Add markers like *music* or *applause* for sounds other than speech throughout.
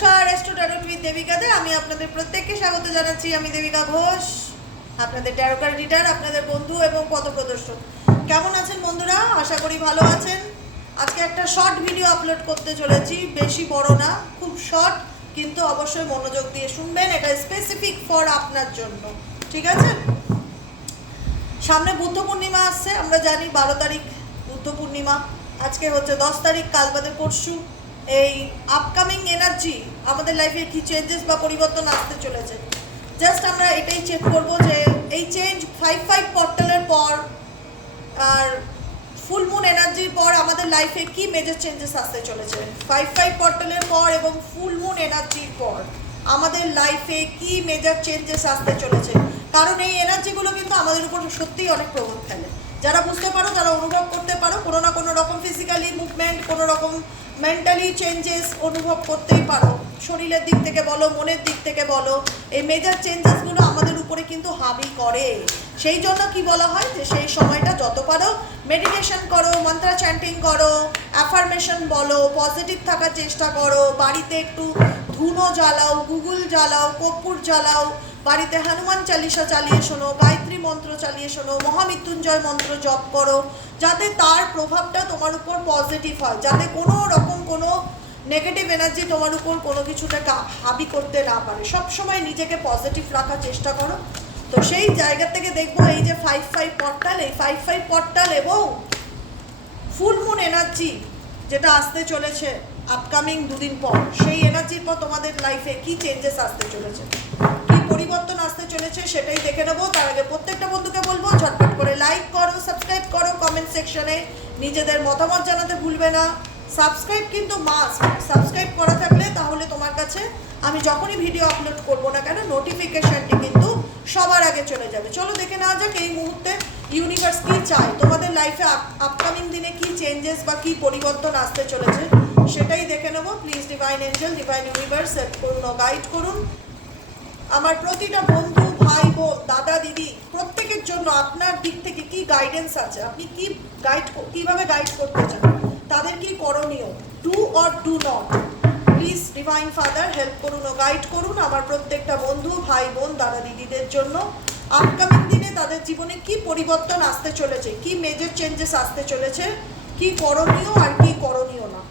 নমস্কার student with দেবিকাতে আমি আপনাদের প্রত্যেককে স্বাগত জানাচ্ছি। আমি দেবিকা ঘোষ, আপনাদের ট্যারোকার রিডার আপনাদের বন্ধু এবং পথপ্রদর্শক কেমন আছেন বন্ধুরা? আশা করি ভালো আছেন। আজকে একটা শর্ট ভিডিও আপলোড করতে চলেছি। বেশি বড় না, খুব শর্ট কিন্তু অবশ্যই মনোযোগ দিয়ে শুনবেন। এটা স্পেসিফিক ফর আপনার জন্য। ঠিক আছে? সামনে বুদ্ধ পূর্ণিমা আসছে। আমরা জানি বারো তারিখ বুদ্ধ পূর্ণিমা। আজকে হচ্ছে দশ তারিখ কাল বাদে পরশু। এই আপকামিং এনার্জি আমাদের লাইফে কি চেঞ্জেস বা পরিবর্তন আসতে চলেছে। জাস্ট আমরা এটাই চেক করব যে এই চেঞ্জ ফাইভ ফাইভ পোর্টালের পর আর ফুল মুন এনার্জির পর আমাদের লাইফে কি মেজর চেঞ্জেস আসতে চলেছে? ফাইভ ফাইভ পোর্টালের পর এবং ফুল মুন এনার্জির পর আমাদের লাইফে কি মেজর চেঞ্জেস আসতে চলেছে? কারণ এই এনার্জিগুলো কিন্তু আমাদের উপর সত্যিই অনেক প্রভাব ফেলে। যারা বুঝতে পারো, যারা অনুভব করতে পারো, কোনো না কোনো রকম ফিজিক্যালি মুভমেন্ট কোনো রকম মেন্টালি চেঞ্জেস অনুভব করতেই পারো। শরীরের দিক থেকে বলো, মনের দিক থেকে বলো, এই মেজর চেঞ্জেসগুলো আমাদের উপরে কিন্তু হাবি করে। সেই জন্য কি বলা হয় যে সেই সময়টা যত পারো মেডিটেশন করো মন্ত্রা চ্যান্টিং করো অ্যাফার্মেশন বলো পজিটিভ থাকার চেষ্টা করো, বাড়িতে একটু ধুনো জ্বালাও, গুগল জ্বালাও, কর্পূর জ্বালাও বাড়িতে হনুমান চালিসা চালিয়ে শোনো, গায়ত্রী মন্ত্র চালিয়ে শোনো, মহামৃত্যুঞ্জয় মন্ত্র জপ করো, যাতে তার প্রভাবটা তোমার উপর পজিটিভ হয়, যাতে কোনো রকম কোনো নেগেটিভ এনার্জি তোমার উপর কোনো কিছুতে হাবি করতে না পারে। সব সময় নিজেকে পজিটিভ রাখার চেষ্টা করো। তো সেই জায়গা থেকে দেখব এই যে ফাইভ ফাইভ পর্টাল এই ফাইভ ফাইভ পর্টাল এবং ফুল মুন এনার্জি যেটা আসতে চলেছে আপকামিং দুদিন পর, সেই এনার্জির পর তোমাদের লাইফে কি চেঞ্জেস আসতে চলেছে? পরিবর্তন আসতে চলেছে, সেটাই দেখে নেব। তার আগে প্রত্যেকটা বন্ধুকে বলব, ঝটপট করে লাইক করো সাবস্ক্রাইব করো কমেন্ট সেকশনে নিজেদের মতামত জানাতে ভুলবে না। সাবস্ক্রাইব কিন্তু মাস্ট সাবস্ক্রাইব করা থাকলে তাহলে তোমার কাছে আমি যখনই ভিডিও আপলোড করব না কেন নোটিফিকেশনটি কিন্তু সবার আগে চলে যাবে। চলো দেখে নেওয়া যাক এই মুহূর্তে ইউনিভার্স কি চায়। তোমাদের লাইফে আপকামিং দিনে কি চেঞ্জেস বা কি পরিবর্তন আসতে চলেছে, সেটাই দেখে নেব। Please divine angel divine universe set করুন গাইড করুন। আমার প্রতিটা বন্ধু ভাই বোন দাদা, দিদি, প্রত্যেকের জন্য আপনার দিক থেকে কি গাইডেন্স আছে? আপনি কি গাইড কীভাবে গাইড করতে চান? তাদের কি করণীয়? Do or do not please divine father help করুন ও গাইড করুন আমার প্রত্যেকটা বন্ধু ভাই বোন দাদা, দিদিদের জন্য। আপকামিং দিনে তাদের জীবনে কি পরিবর্তন আসতে চলেছে? কি মেজর চেঞ্জেস আসতে চলেছে? কি করণীয় আর কি করণীয় না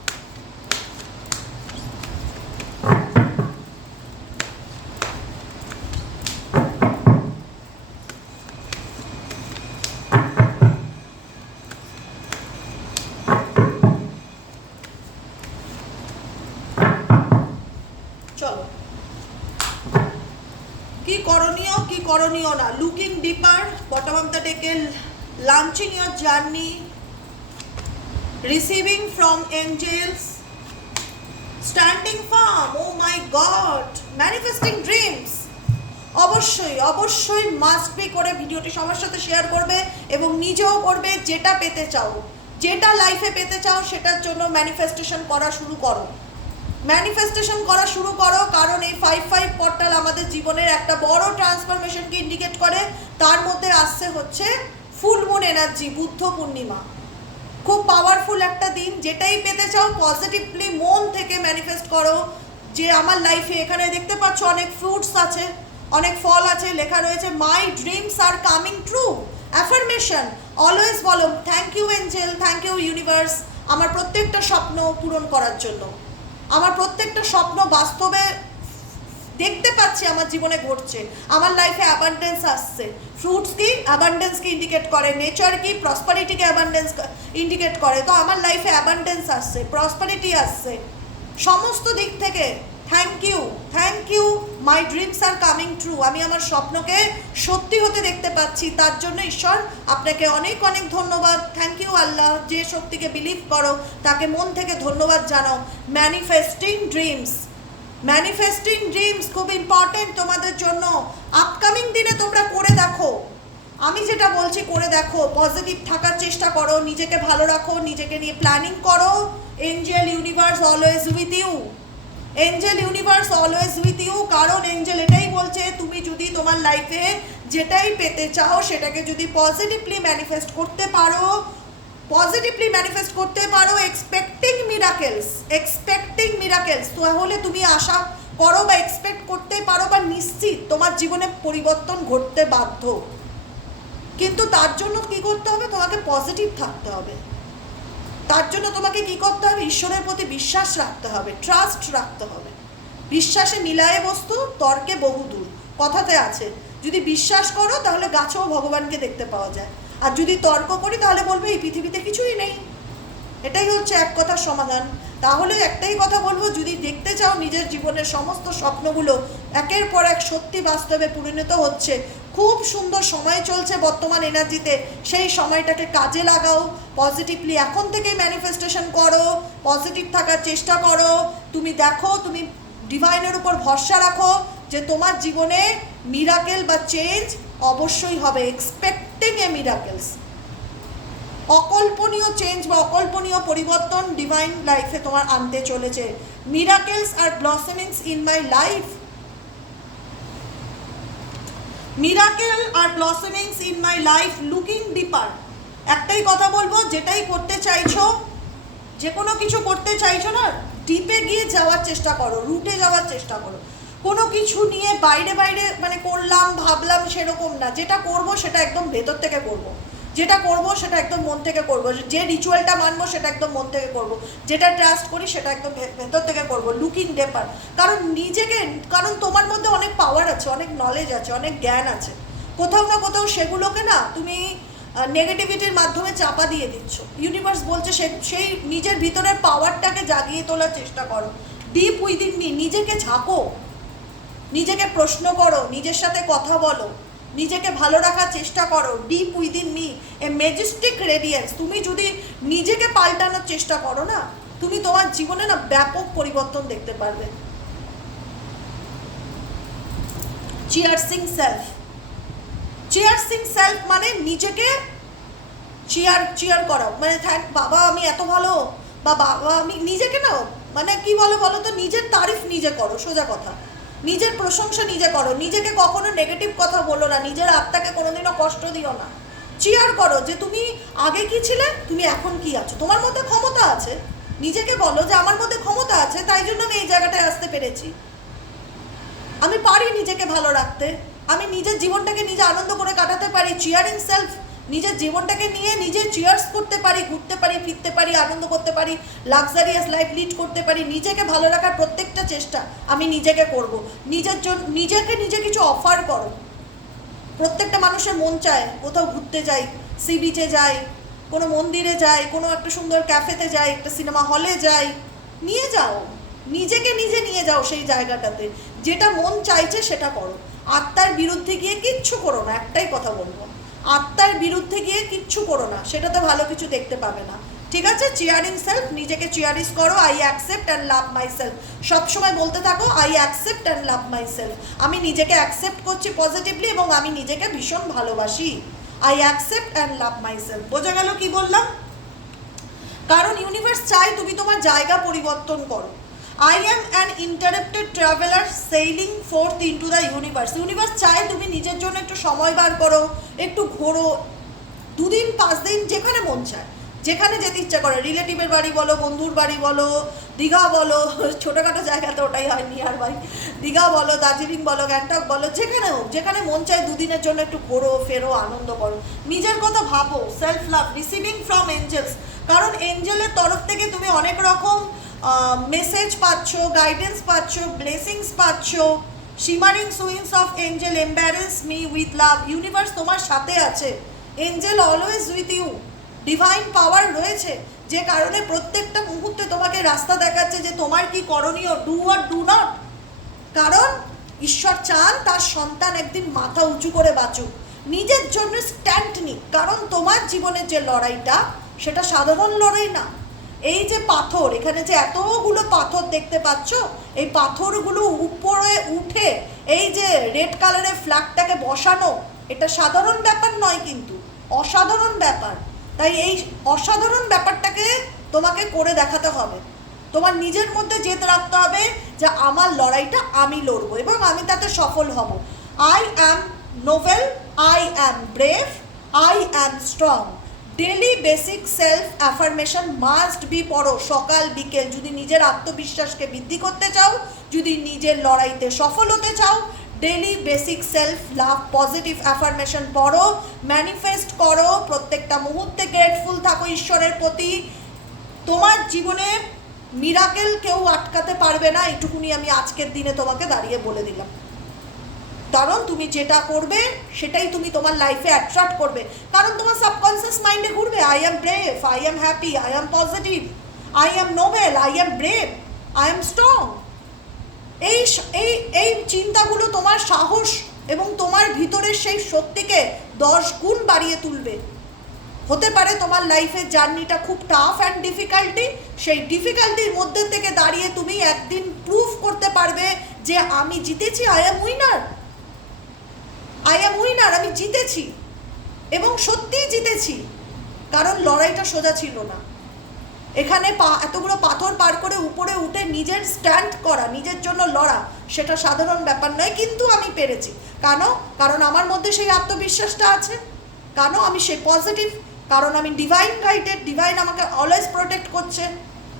চলো কি করণীয় কি করণীয় না। Looking deeper bottom of the deck launching your journey receiving from angels standing firm oh my God manifesting dreams অবশ্যই অবশ্যই মাস্ট বি করে ভিডিওটি সবার সাথে শেয়ার করবে এবং নিজেও করবে যেটা পেতে চাও। যেটা লাইফে পেতে চাও, সেটার জন্য ম্যানিফেস্টেশন করা শুরু করো। ম্যানিফেস্টেশন করা শুরু করো, কারণ এই ফাইভ জীবনের একটা বড় ট্রান্সফরমেশনকে ইন্ডিকেট করে, তার মধ্যে আসছে হচ্ছে full moon energy Buddha Purnima. খুব পাওয়ারফুল একটা দিন, যেটাই পেতে চাও পজিটিভলি মন থেকে ম্যানিফেস্ট করো। যে আমার লাইফে এখানে দেখতে পাচ্ছ অনেক ফ্রুটস আছে, অনেক ফল আছে, লেখা রয়েছে my dreams are coming true affirmation always বলো thank you angel thank you universe আমার প্রত্যেকটা স্বপ্ন পূরণ করার জন্য। আমার প্রত্যেকটা স্বপ্ন বাস্তবে দেখতে পাচ্ছি আমার জীবনে ঘটছে। আমার লাইফে অ্যাবান্ডেন্স আসছে। ফ্রুটস কি? অ্যাবান্ডেন্সকে ইন্ডিকেট করে। নেচার কি? প্রসপারিটিকে অ্যাবান্ডেন্স ইন্ডিকেট করে। তো আমার লাইফে অ্যাবান্ডেন্স আসছে প্রসপারিটি আসছে। সমস্ত দিক থেকে thank you thank you my dreams are coming true আমি আমার স্বপ্নকে সত্যি হতে দেখতে পাচ্ছি। তার জন্য ঈশ্বর, আপনাকে অনেক অনেক ধন্যবাদ। থ্যাংক ইউ আল্লাহ, যে শক্তিকে বিলিভ করো, তাকে মন থেকে ধন্যবাদ জানাও। ম্যানিফেস্টিং ড্রিমস ম্যানিফেস্টিং ড্রিমস খুব ইম্পর্টেন্ট তোমাদের জন্য। আপকামিং দিনে তোমরা করে দেখো। আমি যেটা বলছি করে দেখো। পজিটিভ থাকার চেষ্টা করো, নিজেকে ভালো রাখো, নিজেকে নিয়ে প্ল্যানিং করো। Angel universe always with you angel universe always with you কারণ এঞ্জেল এটাই বলছে, তুমি যদি তোমার লাইফে যেটাই পেতে চাও, সেটাকে যদি পজিটিভলি ম্যানিফেস্ট করতে পারো পজিটিভলি ম্যানিফেস্ট করতে পারো এক্সপেক্টিং মিরাকেলস এক্সপেক্টিং মিরাকেলস তাহলে তুমি আশা করো বা এক্সপেক্ট করতে পারো বা নিশ্চিত তোমার জীবনে পরিবর্তন ঘটতে বাধ্য। কিন্তু তার জন্য কি করতে হবে? তোমাকে পজিটিভ থাকতে হবে। তার জন্য তোমাকে কি করতে হবে? ঈশ্বরের প্রতি বিশ্বাস রাখতে হবে ট্রাস্ট রাখতে হবে। বিশ্বাসে মিলায়ে বস্তু, তর্কে বহুদূর। কথাতে আছে, যদি বিশ্বাস করো তাহলে গাছেও ভগবানকে দেখতে পাওয়া যায়। আর যদি তর্ক করি, তাহলে বলবে এই পৃথিবীতে কিছুই নেই। এটাই হচ্ছে এক কথার সমাধান। তাহলে একটাই কথা বলব, যদি দেখতে চাও নিজের জীবনের সমস্ত স্বপ্নগুলো, একের পর এক সত্যি বাস্তবে পরিণত হচ্ছে, খুব সুন্দর সময় চলছে বর্তমান এনার্জিতে, সেই সময়টাকে কাজে লাগাও পজিটিভলি এখন থেকেই ম্যানিফেস্টেশন করো পজিটিভ থাকার চেষ্টা করো, তুমি দেখো, তুমি ডিভাইনের উপর ভরসা রাখো যে তোমার জীবনে মিরাকেল বা চেঞ্জ অবশ্যই হবে এক্সপেক্টিং এ মিরাকেলস অকল্পনীয় চেঞ্জ বা অকল্পনীয় পরিবর্তন ডিভাইন লাইফে তোমার আনতে চলেছে। Miracles are blossomings in my life miracle are blossomings in my life looking deeper একটাই কথা বলব, যেটাই করতে চাইছো যে কোনো কিছু করতে চাইছো না ডিপে গিয়ে যাওয়ার চেষ্টা করো রুটে যাওয়ার চেষ্টা করো। কোনো কিছু নিয়ে বাইরে বাইরে মানে করলাম, ভাবলাম সেরকম না। যেটা করব সেটা একদম ভেতর থেকে করব। যেটা করব সেটা একদম মন থেকে করব। যে রিচুয়ালটা মানবো সেটা একদম মন থেকে করব। যেটা ট্রাস্ট করি সেটা একদম ভেতর থেকে করব। লুকিং ডেপার কারণ নিজেকে, কারণ তোমার মধ্যে অনেক পাওয়ার আছে, অনেক নলেজ আছে, অনেক জ্ঞান আছে। কোথাও না কোথাও সেগুলোকে না তুমি নেগেটিভিটির মাধ্যমে চাপা দিয়ে দিচ্ছ। ইউনিভার্স বলছে সে, সেই নিজের ভিতরের পাওয়ারটাকে জাগিয়ে তোলার চেষ্টা করো। ডিপ উইদিন মি নিজেকে ঝাঁকো। নিজেকে প্রশ্ন করো, নিজের সাথে কথা বলো, নিজেকে ভালো রাখার চেষ্টা করো deep within me a majestic radiance তুমি যদি নিজেকে পাল্টানোর চেষ্টা করো না, তুমি তোমার জীবনে না ব্যাপক পরিবর্তন দেখতে পারবে। চিয়ারসিং সেলফ চিয়ারসিং সেলফ মানে নিজেকে চিয়ার চিয়ার করা মানে থ্যাংক বাবা আমি এত ভালো, বা বাবা আমি নিজেকে না মানে কি বলো বলো তো, নিজের তারিফ নিজে করো, সোজা কথা। নিজের প্রশংসা নিজে করো। নিজেকে কখনো নেগেটিভ কথা বলো না। নিজের আত্মাকে কোনোদিনও কষ্ট দিও না। চিয়ার করো যে তুমি আগে কি ছিলে, তুমি এখন কি আছো? তোমার মধ্যে ক্ষমতা আছে। নিজেকে বলো যে আমার মধ্যে ক্ষমতা আছে, তাই জন্য আমি এই জায়গাটায় আসতে পেরেছি। আমি পারি নিজেকে ভালো রাখতে। আমি নিজের জীবনটাকে নিজে আনন্দ করে কাটাতে পারি। চিয়ারিং সেলফ নিজের জীবনটাকে নিয়ে নিজে চিয়ার্স করতে পারি, ঘুরতে পারি, ফিরতে পারি, আনন্দ করতে পারি লাক্সারিয়াস লাইফ লিড করতে পারি, নিজেকে ভালো রাখার প্রত্যেকটা চেষ্টা আমি নিজেকে করব। নিজের জন্য নিজেকে নিজে কিছু অফার করো। প্রত্যেকটা মানুষের মন চায় কোথাও ঘুরতে যাই সি বিচে যাই, কোনো মন্দিরে যাই, কোনো একটা সুন্দর ক্যাফেতে যাই, একটা সিনেমা হলে যাই, নিয়ে যাও। নিজেকে নিজে নিয়ে যাও সেই জায়গাটাতে। যেটা মন চাইছে সেটা করো। আত্মার বিরুদ্ধে গিয়ে কিচ্ছু করো না, একটাই কথা বলব। আত্মার বিরুদ্ধে গিয়ে কিচ্ছু করো না সেটাতে ভালো কিছু দেখতে পাবে না। ঠিক আছে? চিয়ারিং সেলফ নিজেকে চিয়ারিস করো I accept and love myself সবসময় বলতে থাকো I accept and love myself আমি নিজেকে অ্যাকসেপ্ট করছি পজিটিভলি এবং আমি নিজেকে ভীষণ ভালোবাসি। I accept and love myself বোঝা গেল কি বললাম? কারণ ইউনিভার্স চাই তুমি তোমার জায়গা পরিবর্তন করো। I am an interrupted traveller sailing forth into the universe universe চাই তুমি নিজের জন্য একটু সময় বার করো, একটু ঘোরো। দুদিন, পাঁচ দিন, যেখানে মন চায়। যেখানে যেতে ইচ্ছা করে। রিলেটিভের বাড়ি বলো, বন্ধুর বাড়ি বলো, দীঘা বলো, *laughs* ছোটোখাটো জায়গা তো ওটাই হয় নিয়ার বাই দীঘা বলো, দার্জিলিং বলো, গ্যাংটক বলো, যেখানে হোক, যেখানে মন চায় দুদিনের জন্য একটু ঘোরো, ফেরো, আনন্দ করো। নিজের কথা ভাবো self love receiving from angels কারণ এঞ্জেলের তরফ থেকে তুমি অনেক রকম মেসেজ পাচ্ছ গাইডেন্স পাচ্ছ ব্লেসিংস পাচ্ছ shimmering swings of angel embraces me with love universe তোমার সাথে আছে। Angel always with you divine power রয়েছে। যে কারণে প্রত্যেকটা মুহূর্তে তোমাকে রাস্তা দেখাচ্ছে যে তোমার কি করণীয়। ডু আর ডু নট কারণ ঈশ্বর চান তার সন্তান একদিন মাথা উঁচু করে বাঁচুক। নিজের জন্য স্ট্যান্ড নিক। কারণ তোমার জীবনের যে লড়াইটা, সেটা সাধারণ লড়াই না। এই যে পাথর, এখানে যে এতগুলো পাথর দেখতে পাচ্ছ, এই পাথরগুলো উপরে উঠে এই যে রেড কালারের ফ্ল্যাগটাকে বসানো, এটা সাধারণ ব্যাপার নয় কিন্তু, অসাধারণ ব্যাপার। তাই এই অসাধারণ ব্যাপারটাকে তোমাকে করে দেখাতে হবে। তোমার নিজের মধ্যে জেদ রাখতে হবে যে আমার লড়াইটা আমি লড়বো এবং আমি তাতে সফল হব। I am noble I am brave I am strong daily basic self affirmation must be পড়ো সকাল, বিকেল। যদি নিজের আত্মবিশ্বাসকে বৃদ্ধি করতে চাও, যদি নিজের লড়াইতে সফল হতে চাও daily basic self love positive affirmation manifest manifest করো, প্রত্যেকটা মুহূর্তে গ্রেটফুল থাকো ঈশ্বরের প্রতি। তোমার জীবনে মিরাকেল কেউ আটকাতে পারবে না এটুকুনি আমি আজকের দিনে তোমাকে দাঁড়িয়ে বলে দিলাম। কারণ তুমি যেটা করবে, সেটাই তুমি তোমার লাইফে অ্যাট্রাক্ট করবে। কারণ তোমার সাবকনসিয়াস মাইন্ডে ঘুরবে I am brave I am happy I am positive I am noble I am brave I am strong এই এই এই চিন্তাগুলো তোমার সাহস এবং তোমার ভিতরের সেই শক্তিকে দশ গুণ বাড়িয়ে তুলবে। হতে পারে তোমার লাইফের জার্নিটা খুব টাফ অ্যান্ড ডিফিকাল্টি সেই ডিফিকাল্টির মধ্যে থেকে দাঁড়িয়ে তুমি একদিন প্রুফ করতে পারবে যে আমি জিতেছি I am winner I am winner, আমি জিতেছি। এবং সত্যিই জিতেছি। কারণ লড়াইটা সোজা ছিল না। এখানে পা, এতগুলো পাথর পার করে উপরে উঠে নিজের স্ট্যান্ড করা, নিজের জন্য লড়া, সেটা সাধারণ ব্যাপার নয়, কিন্তু আমি পেরেছি। কেন? কারণ আমার মধ্যে সেই আত্মবিশ্বাসটা আছে। কেন? আমি সে পজিটিভ কারণ আমি ডিভাইন গাইডেড ডিভাইন আমাকে অলওয়েজ প্রোটেক্ট করছে।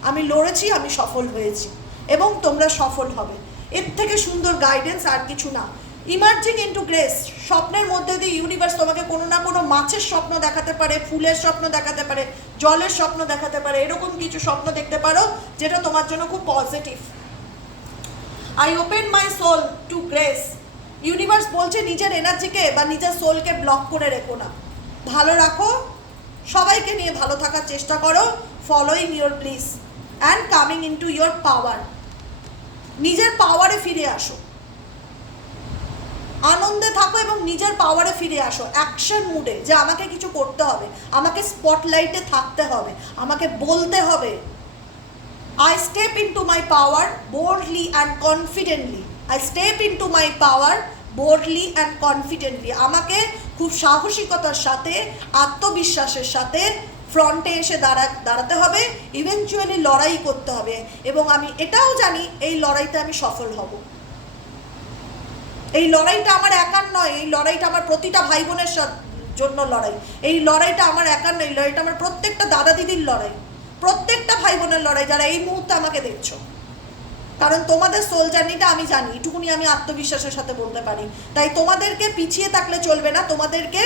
আমি লড়েছি, আমি সফল হয়েছি। এবং তোমরা সফল হবে। এর থেকে সুন্দর গাইডেন্স আর কিছু না। ইমার্জিং ইন্টু গ্রেস স্বপ্নের মধ্যে দিয়ে ইউনিভার্স তোমাকে কোনো না কোনো মাছের স্বপ্ন দেখাতে পারে, ফুলের স্বপ্ন দেখাতে পারে, জলের স্বপ্ন দেখাতে পারে, এরকম কিছু স্বপ্ন দেখতে পারো যেটা তোমার জন্য খুব positive I open my soul to grace universe বলছে নিজের এনার্জিকে বা নিজের সোলকে ব্লক করে রেখো না। ভালো রাখো, সবাইকে নিয়ে ভালো থাকার চেষ্টা করো following your bliss and coming into your power নিজের পাওয়ারে ফিরে আসো। আনন্দে থাকো এবং নিজের পাওয়ারে ফিরে আসো। অ্যাকশন মুডে যে আমাকে কিছু করতে হবে, আমাকে স্পটলাইটে থাকতে হবে, আমাকে বলতে হবে। I step into my power boldly and confidently. I step into my power boldly and confidently আমাকে খুব সাহসিকতার সাথে, আত্মবিশ্বাসের সাথে ফ্রন্টে এসে দাঁড়া, দাঁড়াতে হবে ইভেনচুয়ালি লড়াই করতে হবে। এবং আমি এটাও জানি, এই লড়াইতে আমি সফল হব। এই লড়াইটা আমার একার নয়, এই লড়াইটা আমার প্রতিটা ভাই বোনের জন্য লড়াই। এই লড়াইটা আমার একার নয় লড়াইটা আমার প্রত্যেকটা দাদা দিদির লড়াই। প্রত্যেকটা ভাই বোনের লড়াই, যারা এই মুহূর্তে আমাকে দেখছ। কারণ তোমাদের সোল জার্নিটা আমি জানি, এটুকুনি আমি আত্মবিশ্বাসের সাথে বলতে পারি। তাই তোমাদেরকে পিছিয়ে থাকলে চলবে না, তোমাদেরকে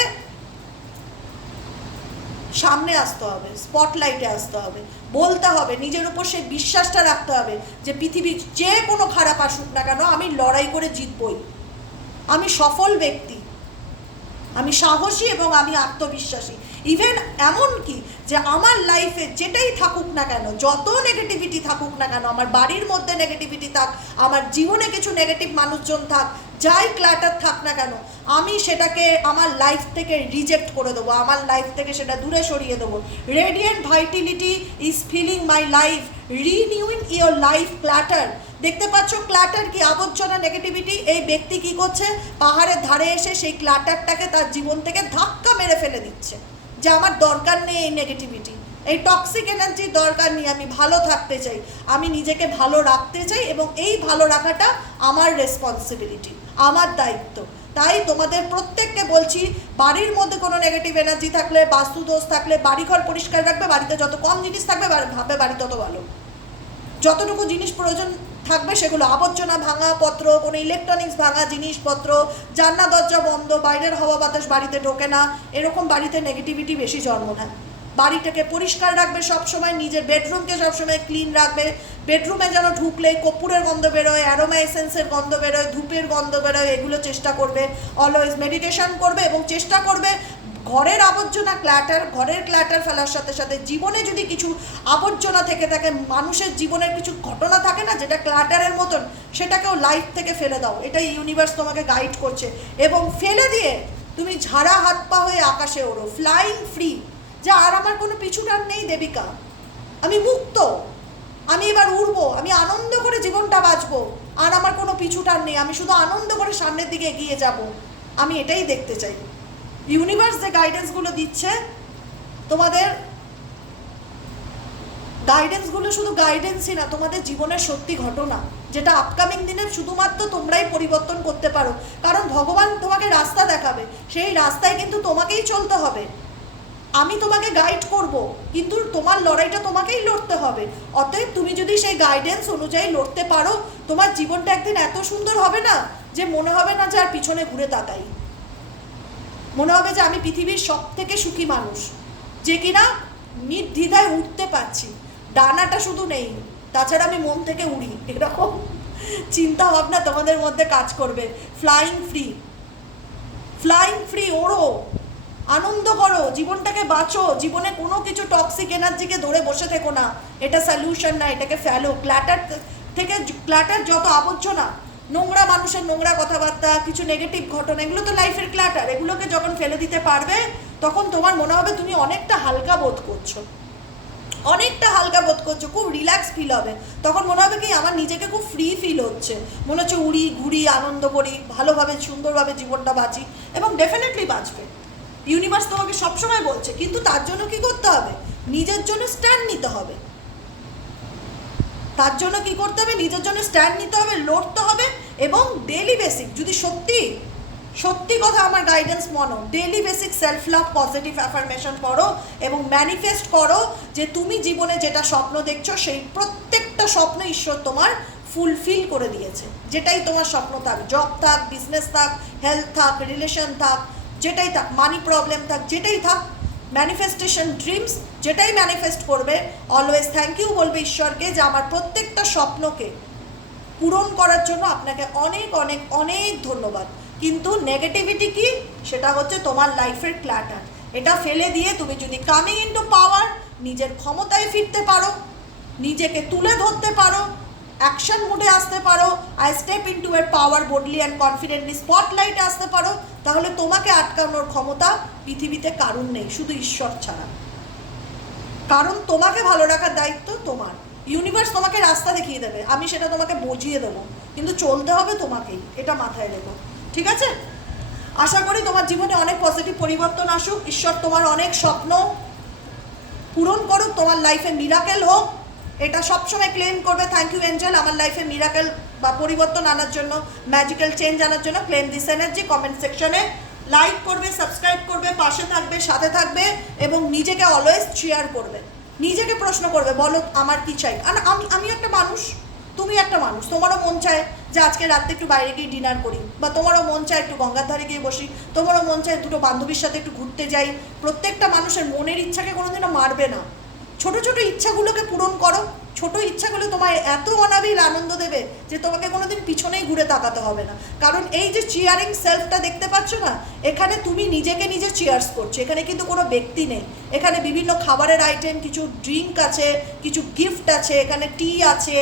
সামনে আসতে হবে স্পটলাইটে আসতে হবে। বলতে হবে, নিজের উপর সেই বিশ্বাসটা রাখতে হবে যে পৃথিবীর যে কোনো খারাপ আসুক না কেন, আমি লড়াই করে জিতবই। আমি সফল ব্যক্তি। আমি সাহসী এবং আমি আত্মবিশ্বাসী। ইভেন এমন কি যে আমার লাইফে যেটাই থাকুক না কেন, যত নেগেটিভিটি থাকুক না কেন, আমার বাড়ির মধ্যে নেগেটিভিটি থাক, আমার জীবনে কিছু নেগেটিভ মানুষজন থাক, যাই ক্ল্যাটার থাক না কেন, আমি সেটাকে আমার লাইফ থেকে রিজেক্ট করে দেবো, আমার লাইফ থেকে সেটা দূরে সরিয়ে দেবো। Radiant vitality is filling my life renewing your life clutter দেখতে পাচ্ছ ক্ল্যাটার কি আবর্জনা নেগেটিভিটি এই ব্যক্তি কি করছে? পাহাড়ের ধারে এসে সেই ক্ল্যাটারটাকে তার জীবন থেকে ধাক্কা মেরে ফেলে দিচ্ছে যে আমার দরকার নেই এই নেগেটিভিটি এই টক্সিক এনার্জির দরকার নেই, আমি ভালো থাকতে চাই, আমি নিজেকে ভালো রাখতে চাই এবং এই ভালো রাখাটা আমার রেসপন্সিবিলিটি আমার দায়িত্ব। তাই তোমাদের প্রত্যেককে বলছি, বাড়ির মধ্যে কোনো নেগেটিভ এনার্জি থাকলে বাস্তুদোষ থাকলে, বাড়িঘর পরিষ্কার রাখবে, বাড়িতে যত কম জিনিস থাকবে, বা- ভাববে বাড়ি তত ভালো। যতটুকু জিনিস প্রয়োজন থাকবে সেগুলো। আবর্জনা ভাঙা পত্র, কোনো ইলেকট্রনিক্স ভাঙা জিনিসপত্র জান্না দরজা বন্ধ, বাইরের হাওয়া বাতাস বাড়িতে ঢোকে না, এরকম বাড়িতে নেগেটিভিটি বেশি জন্ম নেয়। বাড়িটাকে পরিষ্কার রাখবে সবসময়, নিজের বেডরুমকে সবসময় ক্লিন রাখবে। বেডরুমে যেন ঢুকলে কপুরের গন্ধ বেরোয় অ্যারোমা এসেন্সের গন্ধ বেরোয়, ধূপের গন্ধ বেরোয়, এগুলো চেষ্টা করবে। অলওয়েজ মেডিটেশন করবে এবং চেষ্টা করবে ঘরের আবর্জনা ক্ল্যাটার ঘরের ক্ল্যাটার ফেলার সাথে সাথে জীবনে যদি কিছু আবর্জনা থেকে থাকে, মানুষের জীবনের কিছু ঘটনা থাকে না যেটা ক্ল্যাটারের মতন, সেটাকেও লাইফ থেকে ফেলে দাও। এটাই ইউনিভার্স তোমাকে গাইড করছে। এবং ফেলে দিয়ে তুমি ঝাড়া হাত পা হয়ে আকাশে ওড়ো ফ্লাইং ফ্রি যা, আর আমার কোনো পিছুটান নেই, দেবিকা। আমি মুক্ত। আমি এবার উড়বো, আমি আনন্দ করে জীবনটা বাঁচবো। আর আমার কোনো পিছুটান নেই, আমি শুধু আনন্দ করে সামনের দিকে এগিয়ে যাব। আমি এটাই দেখতে চাই। ইউনিভার্স যে গাইডেন্সগুলো দিচ্ছে, তোমাদের গাইডেন্সগুলো শুধু গাইডেন্সই না, তোমাদের জীবনের সত্যি ঘটনা, যেটা আপকামিং দিনে শুধুমাত্র তোমরাই পরিবর্তন করতে পারো। কারণ ভগবান তোমাকে রাস্তা দেখাবে, সেই রাস্তায় কিন্তু তোমাকেই চলতে হবে। আমি তোমাকে গাইড করব, কিন্তু তোমার লড়াইটা তোমাকেই লড়তে হবে। অতএব তুমি যদি সেই গাইডেন্স অনুযায়ী লড়তে পারো, তোমার জীবনটা একদিন এত সুন্দর হবে না, যে মনে হবে না যে আর পিছনে ঘুরে তাকাই। মনে হবে যে আমি পৃথিবীর সব থেকে সুখী মানুষ, যে কিনা নির্দ্বিধায় উঠতে পারছি। ডানাটা শুধু নেই, তাছাড়া আমি মন থেকে উড়ি। এরকম চিন্তা ভাবনা তোমাদের মধ্যে কাজ করবে। ফ্লাইং ফ্রি ফ্লাইং ফ্রি ওড়ো। আনন্দ করো, জীবনটাকে বাঁচো। জীবনে কোনো কিছু টক্সিক এনার্জিকে ধরে বসে থেকো না। এটা সলিউশন না, এটাকে ফেলো। ক্ল্যাটার থেকে ক্ল্যাটার যত আবর্জনা নোংরা মানুষের নোংরা কথাবার্তা, কিছু নেগেটিভ ঘটনা, এগুলো তো লাইফের ক্ল্যাটার এগুলোকে যখন ফেলে দিতে পারবে, তখন তোমার মনে হবে তুমি অনেকটা হালকা বোধ করছ। অনেকটা হালকা বোধ করছ, খুব রিল্যাক্স ফিল হবে। তখন মনে হবে কি, আমার নিজেকে খুব ফ্রি ফিল হচ্ছে। মনে হচ্ছে উড়ি, ঘুরি, আনন্দ করি, ভালোভাবে, সুন্দরভাবে জীবনটা বাঁচি। এবং ডেফিনেটলি বাঁচবে। ইউনিভার্স তোমাকে সবসময় বলছে, কিন্তু তার জন্য কি করতে হবে? নিজের জন্য স্ট্যান্ড নিতে হবে। তার জন্য কি করতে হবে? নিজের জন্য স্ট্যান্ড নিতে হবে, লড়তে হবে এবং ডেলি বেসিক যদি সত্যি সত্যি কথা আমার গাইডেন্স মনো daily basic self love positive affirmation করো এবং ম্যানিফেস্ট করো যে তুমি জীবনে যেটা স্বপ্ন দেখছ, সেই প্রত্যেকটা স্বপ্ন ঈশ্বর তোমার ফুলফিল করে দিয়েছে। যেটাই তোমার স্বপ্ন থাক জব থাক বিজনেস থাক হেলথ থাক রিলেশন থাক, যেটাই থাক মানি প্রবলেম থাক, যেটাই থাক ম্যানিফেস্টেশন ড্রিমস যেটাই ম্যানিফেস্ট করবে অলওয়েজ থ্যাংক ইউ বলবে ঈশ্বরকে যে আমার প্রত্যেকটা স্বপ্নকে পূরণ করার জন্য আপনাকে অনেক অনেক অনেক ধন্যবাদ। কিন্তু নেগেটিভিটি কি? সেটা হচ্ছে তোমার লাইফের ক্ল্যাটার এটা ফেলে দিয়ে তুমি যদি কামিং ইনটু পাওয়ার নিজের ক্ষমতায় ফিরতে পারো, নিজেকে তুলে ধরতে পারো অ্যাকশন মুডে আসতে পারো আই স্টেপ ইন টু এর পাওয়ার বোডলি অ্যান্ড কনফিডেন্টলি স্পটলাইটে আসতে পারো, তাহলে তোমাকে আটকানোর ক্ষমতা পৃথিবীতে কারণ নেই, শুধু ঈশ্বর ছাড়া। কারণ তোমাকে ভালো রাখার দায়িত্ব তোমার। ইউনিভার্স তোমাকে রাস্তা দেখিয়ে দেবে, আমি সেটা তোমাকে বুঝিয়ে দেবো, কিন্তু চলতে হবে তোমাকেই, এটা মাথায় রেখো, ঠিক আছে? আশা করি তোমার জীবনে অনেক পজিটিভ পরিবর্তন আসুক, ঈশ্বর তোমার অনেক স্বপ্ন পূরণ করুক, তোমার লাইফে মিরাকেল হোক এটা সবসময় ক্লেম করবে থ্যাংক ইউ এঞ্জেল আমার লাইফে মিরাকেল বা পরিবর্তন আনার জন্য ম্যাজিক্যাল চেঞ্জ আনার জন্য ক্লেম দিস এনার্জি কমেন্ট সেকশনে লাইক করবে সাবস্ক্রাইব করবে, পাশে থাকবে, সাথে থাকবে এবং নিজেকে অলওয়েজ শেয়ার করবে। নিজেকে প্রশ্ন করবে, বলো আমার কি চাই? আর আমি আমি একটা মানুষ, তুমি একটা মানুষ, তোমারও মন চায় যে আজকে রাত্রে একটু বাইরে গিয়ে ডিনার করি, বা তোমারও মন চায় একটু গঙ্গার ধারে গিয়ে বসি, তোমারও মন চায় দুটো বান্ধবীর সাথে একটু ঘুরতে যাই। প্রত্যেকটা মানুষের মনের ইচ্ছাকে কোনোদিনও মারবে না। ছোট ছোট ইচ্ছাগুলোকে পূরণ করো। ছোট ইচ্ছাগুলো তোমায় এত অনাবিল আনন্দ দেবে যে তোমাকে কোনোদিন পিছনেই ঘুরে তাকাতে হবে না। কারণ এই যে চিয়ারিং সেলফটা দেখতে পাচ্ছ না, এখানে তুমি নিজেকে নিজে চিয়ার্স করছ। এখানে কিন্তু কোনো ব্যক্তি নেই। এখানে বিভিন্ন খাবারের আইটেম কিছু ড্রিঙ্ক আছে, কিছু গিফট আছে, এখানে টি আছে,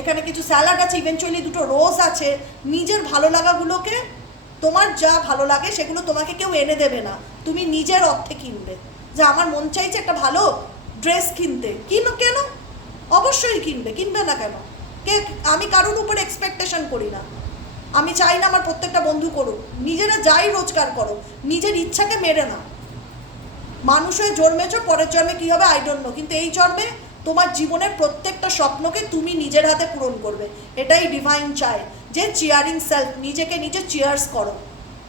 এখানে কিছু স্যালাড আছে ইভেনচুয়ালি দুটো রোজ আছে। নিজের ভালো লাগাগুলোকে, তোমার যা ভালো লাগে সেগুলো তোমাকে কেউ এনে দেবে না। তুমি নিজের অর্থে কিনবে। যে আমার মন চাইছে একটা ভালো ড্রেস কিনতে। কিনো কেন? অবশ্যই কিনবে। কিনবে না কেন? কে আমি কারোর উপর এক্সপেকটেশন করি না। আমি চাই না আমার প্রত্যেকটা বন্ধু করুক। নিজেরা যাই রোজগার করো নিজের ইচ্ছাকে মেরে না। মানুষ হয়ে জন্মেছো, পরের জন্মে কী হবে? আই নো কিন্তু এই জন্মে তোমার জীবনের প্রত্যেকটা স্বপ্নকে তুমি নিজের হাতে পূরণ করবে। এটাই ডিভাইন চায় যে চিয়ারিং সেলফ নিজেকে নিজে চিয়ার্স করো।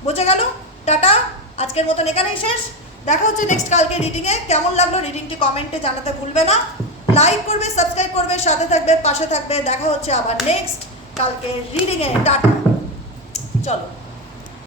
বোঝা গেল? টাটা। আজকের মতন এখানেই শেষ। দেখা হচ্ছে নেক্সট কালকে রিডিংয়ে কেমন লাগল রিডিংটি কমেন্টে জানাতে ভুলবে না। লাইক করবে সাবস্ক্রাইব করবে, সাথে থাকবে, পাশে থাকবে। দেখা হচ্ছে আবার নেক্সট কালকে রিডিংয়ে টাটা। চলো।